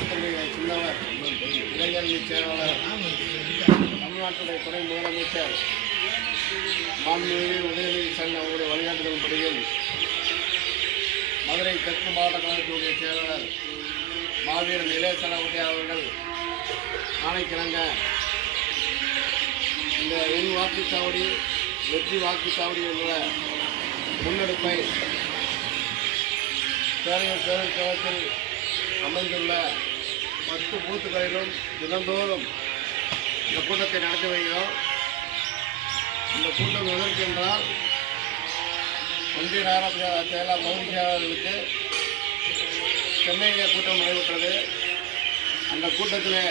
குளத்தினுடைய சின்னவர் இளைஞரணி செயலாளர் தமிழ்நாட்டுடைய துணை முதலமைச்சர் மாண்புமிகு உதயநிதி ஸ்டாலின் அவருடைய வழிகாட்டுதல்படியில் மதுரை தெற்கு மாவட்ட கழகத்தினுடைய செயலாளர் மாவீரன் இளையசலாவட்டி அவர்கள் ஆணைக்கிணங்க இந்த எண் வாக்குச்சாவடி வெற்றி வாக்குச்சாவடி என்ற முன்னெடுப்பை பேரவைத் தேர்தல் களத்தில் அமைந்துள்ள 10 பூத்துகளிலும் தினந்தோறும் இந்த கூட்டத்தை நடத்தி வைக்கிறோம். இந்த கூட்டம் எதற்கு என்றால் ஒன்றிய நகர செயலாளர் பகுதியாளர்களுக்கு சென்னையிலே கூட்டம் நடைபெற்றது. அந்த கூட்டத்திலே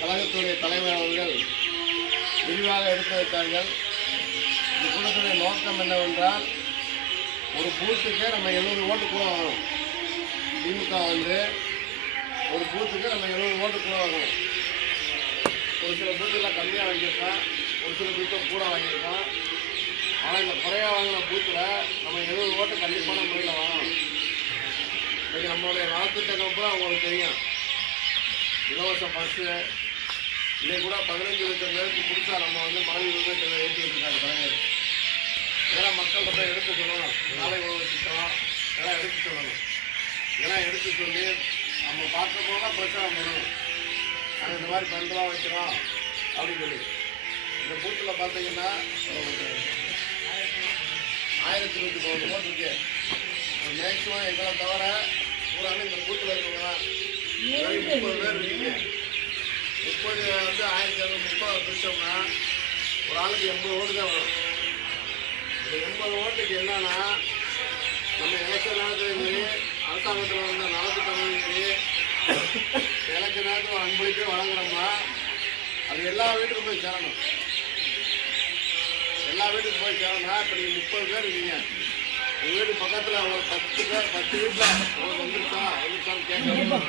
கழகத்துடைய தலைவர் அவர்கள் விரிவாக எடுத்து வைத்தார்கள். இந்த கூட்டத்துடைய நோக்கம் என்னவென்றால் ஒரு பூத்துக்கு நம்ம 70 ஓட்டு கூட வாங்கணும். திமுக ஒரு பூத்துக்கு நம்ம 70 ஓட்டு கூட வாங்கணும். ஒரு சில பூத்துலாம் கம்மியாக வாங்கியிருக்கோம், ஒரு சில பூத்து கூட வாங்கியிருக்கோம். ஆனால் இந்த குறையாக வாங்கின பூத்தில் நம்ம 70 ஓட்டு கண்டிப்பான முறையில் வாங்கணும். இன்றைக்கி நம்மளுடைய நலத்திட்டம் கூட அவங்களுக்கு தெரியும். இலவச பஸ்ஸு இன்னைக்கு கூட 15 லட்சம் பேருக்கு கொடுத்தா நம்ம மனைவி ஏற்றி வச்சுருக்காங்க தலைவர். இதெல்லாம் மக்கள்கிட்ட போய் எடுத்து சொல்லணும். நாளை உணவு திட்டம் இதெல்லாம் எடுத்து சொல்லணும். இதெல்லாம் எடுத்து சொல்லி நம்ம பார்க்க போனால் பிரச்சாரம் பண்ணணும். நாங்கள் இந்த மாதிரி பந்தெல்லாம் வைக்கிறோம் அப்படின்னு சொல்லி. இந்த பூத்தில் பார்த்தீங்கன்னா 1024 ஓட்டு இருக்கு. மேக்சிமம் எங்களை தவிர பூராமே இந்த பூத்தில் இருக்கவங்க தான் 30 பேர் இருக்கீங்க. 30 1230 பிரிச்சோம்னா ஒரு ஆளுக்கு 80 ஓட்டு தான் வரும். இந்த 80 ஓட்டுக்கு என்னன்னா நம்ம எலெக்ஷன் நேரத்துலையும் சரி, அரசாங்கத்தில் வந்த நலத்திட்டங்களும் சரி, எலெக்ஷன் நேரத்தில் அன்பளிப்பே வழங்குறோம்னா அது எல்லா வீட்டுக்கும் போய் சேரணும். எல்லா வீட்டுக்கும் போய் சேரணும்னா இப்போ நீங்கள் 30 பேர் இருக்கீங்க. உங்கள் வீட்டு பக்கத்தில் ஒரு 10 வீட்டில் உங்களுக்கு வந்துருச்சான்னு கேட்கணும்.